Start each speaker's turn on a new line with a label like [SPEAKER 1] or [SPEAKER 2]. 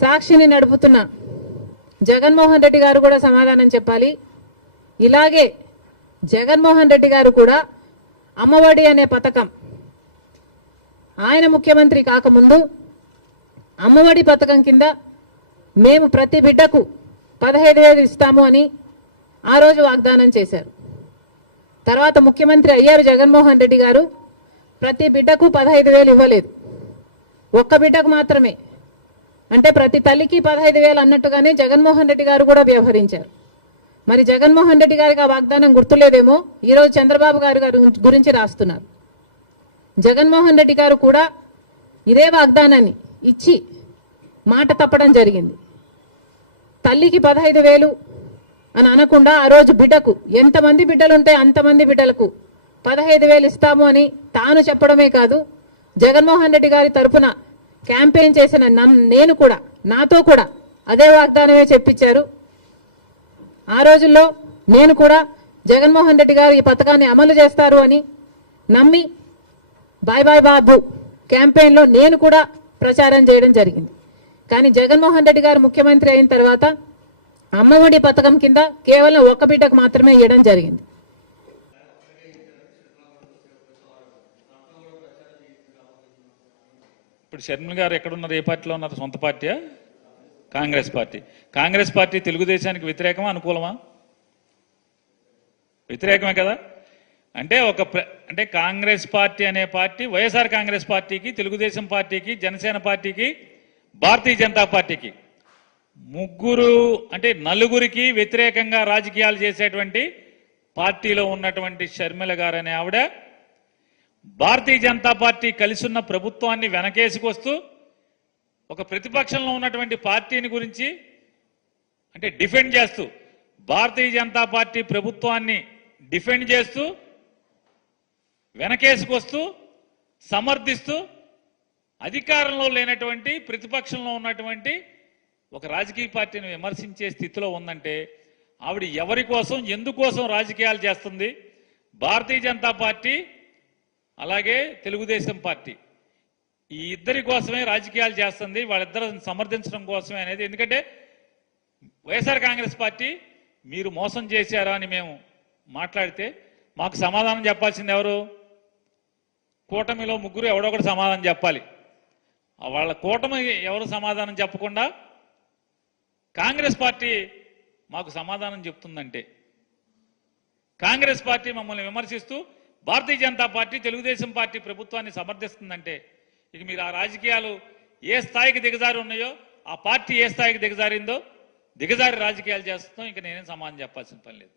[SPEAKER 1] సాక్షిని నడుపుతున్న జగన్మోహన్ రెడ్డి గారు కూడా సమాధానం చెప్పాలి. ఇలాగే జగన్మోహన్ రెడ్డి గారు కూడా అమ్మఒడి అనే పథకం ఆయన ముఖ్యమంత్రి కాకముందు అమ్మఒడి పథకం కింద మేము ప్రతి బిడ్డకు పదహైదు వేలు ఇస్తాము అని ఆ రోజు వాగ్దానం చేశారు. తర్వాత ముఖ్యమంత్రి అయ్యారు జగన్మోహన్ రెడ్డి గారు. ప్రతి బిడ్డకు పదహైదు వేలు ఇవ్వలేదు. ఒక్క బిడ్డకు మాత్రమే. అంటే ప్రతి తల్లికి పదహైదు వేలు అన్నట్టుగానే జగన్మోహన్ రెడ్డి గారు కూడా వ్యవహరించారు. మరి జగన్మోహన్ రెడ్డి గారికి ఆ వాగ్దానం గుర్తులేదేమో? ఈరోజు చంద్రబాబు గారు గారి గురించి రాస్తున్నారు. జగన్మోహన్ రెడ్డి గారు కూడా ఇదే వాగ్దానాన్ని ఇచ్చి మాట తప్పడం జరిగింది. తల్లికి పదహైదు వేలు అని అనకుండా ఆ రోజు బిడ్డకు ఎంతమంది బిడ్డలు ఉంటే అంతమంది బిడ్డలకు పదహైదు వేలు ఇస్తాము అని తాను చెప్పడమే కాదు జగన్మోహన్ రెడ్డి గారి తరఫున క్యాంపెయిన్ చేసిన నేను కూడా నాతో కూడా అదే వాగ్దానమే చెప్పించారు. ఆ రోజుల్లో నేను కూడా జగన్మోహన్ రెడ్డి గారు ఈ పథకాన్ని అమలు చేస్తారు అని నమ్మి బాయ్ బాయ్ బాబు క్యాంపెయిన్లో నేను కూడా ప్రచారం చేయడం జరిగింది. కానీ జగన్మోహన్ రెడ్డి గారు ముఖ్యమంత్రి అయిన తర్వాత అమ్మఒడి పథకం కింద కేవలం ఒక్క బిడ్డకు మాత్రమే ఇవ్వడం జరిగింది.
[SPEAKER 2] ఇప్పుడు షర్మిల గారు ఎక్కడున్నారు ఏ పార్టీలో ఉన్నారు సొంత పార్టీయా? కాంగ్రెస్ పార్టీ. కాంగ్రెస్ పార్టీ తెలుగుదేశానికి వ్యతిరేకమా? అనుకూలమా? వ్యతిరేకమే కదా? అంటే ఒక అంటే కాంగ్రెస్ పార్టీ అనే పార్టీ వైఎస్ఆర్ కాంగ్రెస్ పార్టీకి తెలుగుదేశం పార్టీకి జనసేన పార్టీకి భారతీయ జనతా పార్టీకి. ముగ్గురు అంటే నలుగురికి వ్యతిరేకంగా రాజకీయాలు చేసేటువంటి పార్టీలో ఉన్నటువంటి షర్మిల గారు అనే ఆవిడ భారతీయ జనతా పార్టీ కలిసి ఉన్న ప్రభుత్వాన్ని వెనకేసుకొస్తూ ఒక ప్రతిపక్షంలో ఉన్నటువంటి పార్టీని గురించి అంటే డిఫెండ్ చేస్తూ భారతీయ జనతా పార్టీ ప్రభుత్వాన్ని డిఫెండ్ చేస్తూ వెనకేసుకొస్తూ సమర్థిస్తూ అధికారంలో లేనటువంటి ప్రతిపక్షంలో ఉన్నటువంటి ఒక రాజకీయ పార్టీని విమర్శించే స్థితిలో ఉందంటే ఆవిడ ఎవరి కోసం ఎందుకోసం రాజకీయాలు చేస్తుంది? భారతీయ జనతా పార్టీ అలాగే తెలుగుదేశం పార్టీ. ఈ ఇద్దరి కోసమే రాజకీయాలు చేస్తుంది వాళ్ళిద్దరిని సమర్థించడం కోసమే అనేది. ఎందుకంటే వైఎస్ఆర్ కాంగ్రెస్ పార్టీ మీరు మోసం చేశారా అని మేము మాట్లాడితే మాకు సమాధానం చెప్పాల్సింది ఎవరు? కూటమిలో ముగ్గురు ఎవడొకటి ఒకటి సమాధానం చెప్పాలి. వాళ్ళ కూటమి ఎవరు సమాధానం చెప్పకుండా కాంగ్రెస్ పార్టీ మాకు సమాధానం చెప్తుందంటే. కాంగ్రెస్ పార్టీ మమ్మల్ని విమర్శిస్తూ భారతీయ జనతా పార్టీ తెలుగుదేశం పార్టీ ప్రభుత్వాన్ని సమర్థిస్తుందంటే ఇక మీరు ఆ రాజకీయాలు ఏ స్థాయికి దిగజారి ఉన్నాయో ఆ పార్టీ ఏ స్థాయికి దిగజారిందో దిగజారి రాజకీయాలు చేస్తున్నాం ఇక నేనేం సమాధానం చెప్పాల్సిన పని లేదు.